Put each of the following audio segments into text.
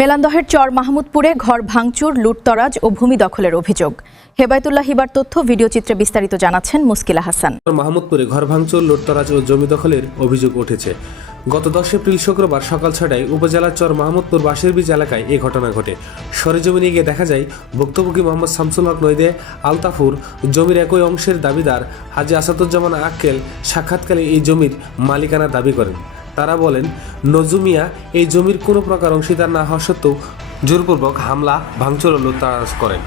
মেলান্দহের চর মাহমুদপুরে ঘর ভাঙচুর, লুটতরাজ ও ভূমি দখলের অভিযোগ। হেবায়তুল্লাহ হিবার তথ্য, ভিডিওচিত্রে বিস্তারিত জানাচ্ছেন মুস্কিলা হাসান। মাহমুদপুরে ঘর ভাঙচুর, লুটতরাজ ও জমি দখলের অভিযোগ উঠেছে। গত 10 এপ্রিল শুক্রবার সকাল 6টায় উপজেলার চর মাহমুদপুর বাঁশেরবীজ এলাকায় এই ঘটনা ঘটে। সরেজমিনে গিয়ে দেখা যায় ভুক্তভোগী মোহাম্মদ শামসুল হক নইদে আলতাফুর জমির একই অংশের দাবিদার হাজী আসাদুজ্জামান আক্কেল সাক্ষাৎকালে এই জমির মালিকানা দাবি করেন। তারা বলেন, নজু মিয়া এই জমির কোনো প্রকার অংশীদার না হওয়া সত্ত্বেও জোরপূর্বক হামলা, ভাঙচুর ও লুটতরাজ করেন।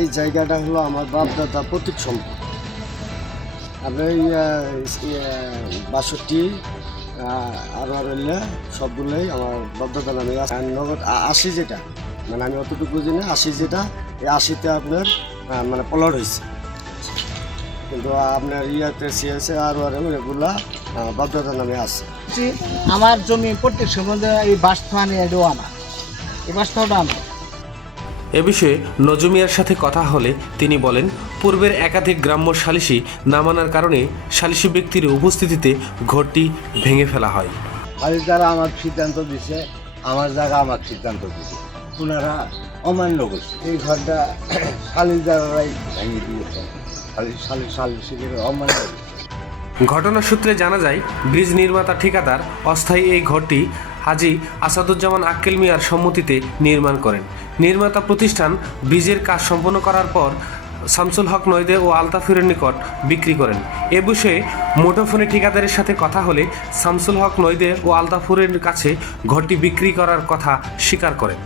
এই জায়গাটা হলো আমার বাপ দাদা প্রতীক সম্পদ। আমরা এই 62 আর হইলে সবগুলোই আমার বাপ দাদা নামে নগদ 80 যেটা, মানে আমি অতটুকু বুঝি না, 80 যেটা, এই 80তে আপনার মানে প্লট হয়েছে, কিন্তু আপনার ইয়াতে সিএসে আর এগুলা বাপ দাদা নামে আছে। আমার জমি প্রত্যেক সময় এই বাস্তবানি এডো আমার, এই বাস্তবটা আমার। এ বিষয়ে নজু মিয়ার সাথে কথা হলে তিনি বলেন, পূর্বের একাধিক গ্রাম্য সালিসি না মানার কারণে সালিসি ব্যক্তির উপস্থিতিতে ঘরটি ভেঙে ফেলা হয়। খালি যারা আমার সিদ্ধান্ত দিছে, আমার জায়গা আমার সিদ্ধান্ত দিছে, ওনারা অমান্য করছে। এই ঘরটা খালি যারাই ভেঙে দিয়েছে, সালিসি অমান্য করছে। ঘটনার সূত্রে জানা যায়, ব্রিজ নির্মাতা ঠিকাদার অস্থায়ী এই ঘরটি হাজী আসাদুজ্জামান আক্কেল মিয়ার সম্মতিতে নির্মাণ করেন। নির্মাতা প্রতিষ্ঠান ব্রিজের কাজ সম্পন্ন করার পর শামসুল হক নইদে ও আলতাফুরের নিকট বিক্রি করেন। এ বিষয়ে মুঠোফোনে ঠিকাদারের সাথে কথা হলে শামসুল হক নইদে ও আলতাফুরের কাছে ঘরটি বিক্রি করার কথা স্বীকার করেন।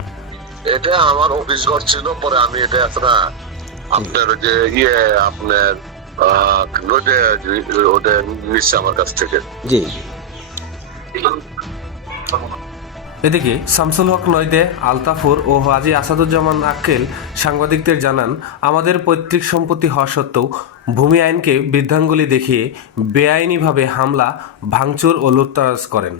এটা আমার অফিস ঘর ছিল, পরে আমি এটা আপনার যে আপনার ওটা নিচ্ছে আমার কাছ থেকে। জি। এদিকে শামসুল হক নইদে, আলতাফুর ও হাজী আসাদুজ্জামান আক্কেল সাংবাদিকদের জানান, আমাদের পৈতৃক সম্পত্তি হওয়া সত্ত্বেও ভূমি আইনকে বৃদ্ধাঙ্গুলি দেখিয়ে বেআইনিভাবে হামলা, ভাঙচুর ও লুটতরাজ করেন।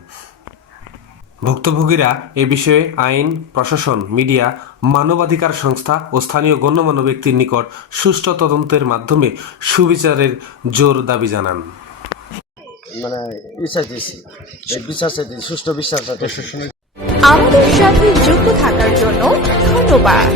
ভুক্তভোগীরা এ বিষয়ে আইন, প্রশাসন, মিডিয়া, মানবাধিকার সংস্থা ও স্থানীয় গণ্যমান্য ব্যক্তির নিকট সুষ্ঠু তদন্তের মাধ্যমে সুবিচারের জোর দাবি জানান। মানে বিচার দিয়েছি, এই বিচার সুষ্ঠু বিচার আমাদের সাথে যুক্ত থাকার জন্য ধন্যবাদ।